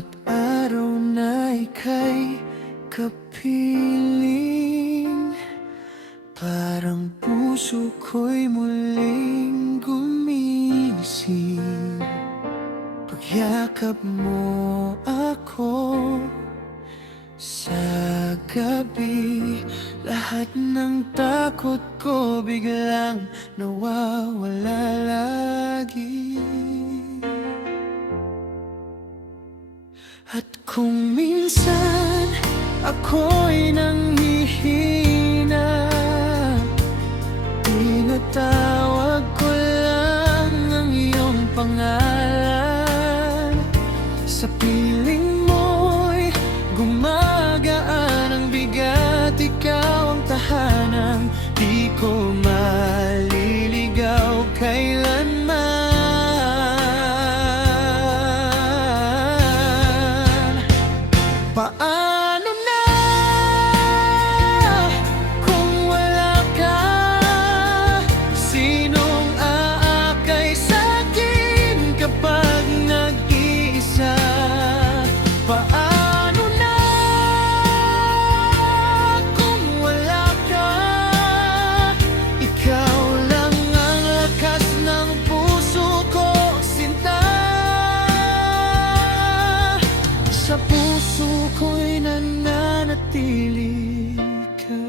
Bawat araw na ika'y kapiling, parang puso ko'y muling gumising. Pagyakap mo ako sa gabi, lahat ng takot ko biglang nawawala lagi. At kung minsan ako'y nanghihina, tinatawag ko lang ang iyong pangalan. Sa piling mo'y gumagaan ang bigat, ikaw ang tahanang di ko maliligaw kailanman. Paano na kung wala ka? Sinong aakay sa'kin kapag nag-iisa? Paano na kung wala ka? Ikaw lang ang lakas ng puso ko, sinta. Sa puso ko'y nananatili ka.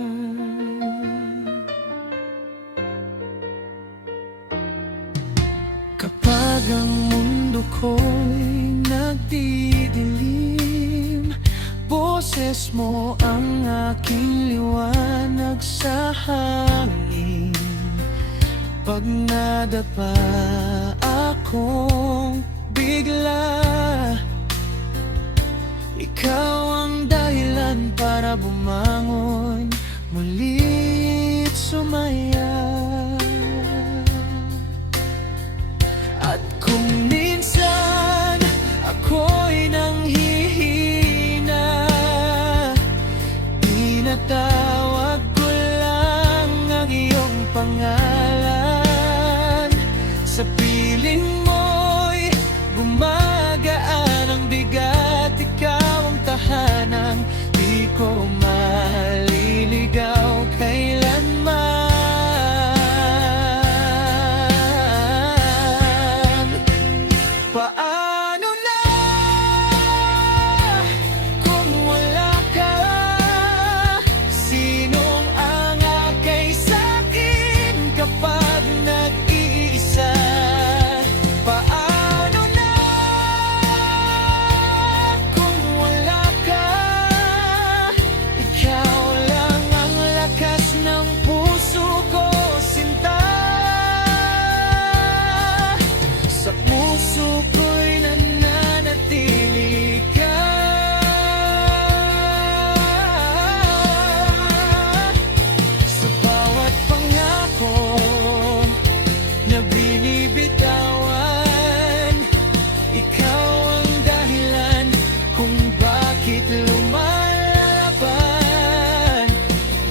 Kapag ang mundo ko'y nagdidilim, boses mo ang aking liwanag sa hangin. Pag nadapa akong bigla, ikaw ang dahilan para bumangon muli't sumaya. At kung minsan ako'y nanghihina, tinatawag ko lang ang iyong pangalan. Sa piling mo'y gumagaan ang bigat, ikaw ang tahanang di ko maliligaw kailanman. Paano na kung wala ka? Sinong aakay sa'kin kapag nag-iisa? Paano na kung wala ka? Ikaw lang ang lakas ng puso ko, sinta. Sa puso ko'y nananatili ka. Sa bawat pangako na binibitawan, ikaw ang dahilan kung bakit lumalaban.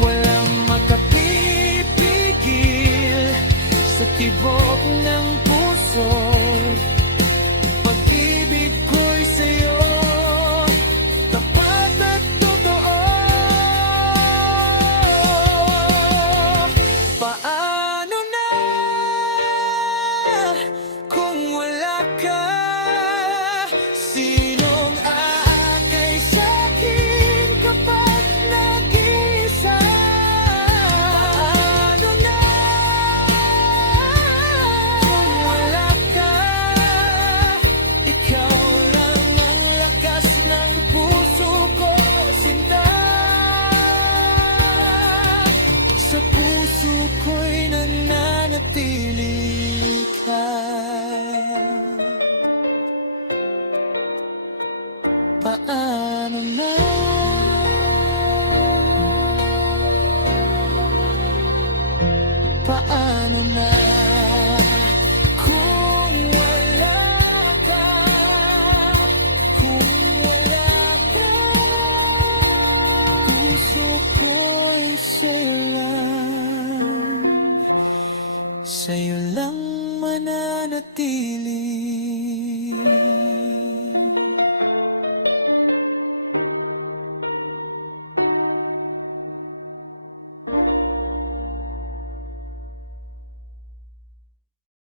Walang makapipigil sa tibok ng puso. Pag-ibig ko'y sa'yo, tapat at totoo. Paano na kung wala ka? Sinong aakay sa'kin kapag nag-iisa? Paano na kung wala ka? Ikaw lang ang lakas ng puso ko, sinta. Sa puso ko'y nananatili ka. Paano na? Paano na kung wala ka? Kung wala ka, puso ko'y sa'yo lang mananatili.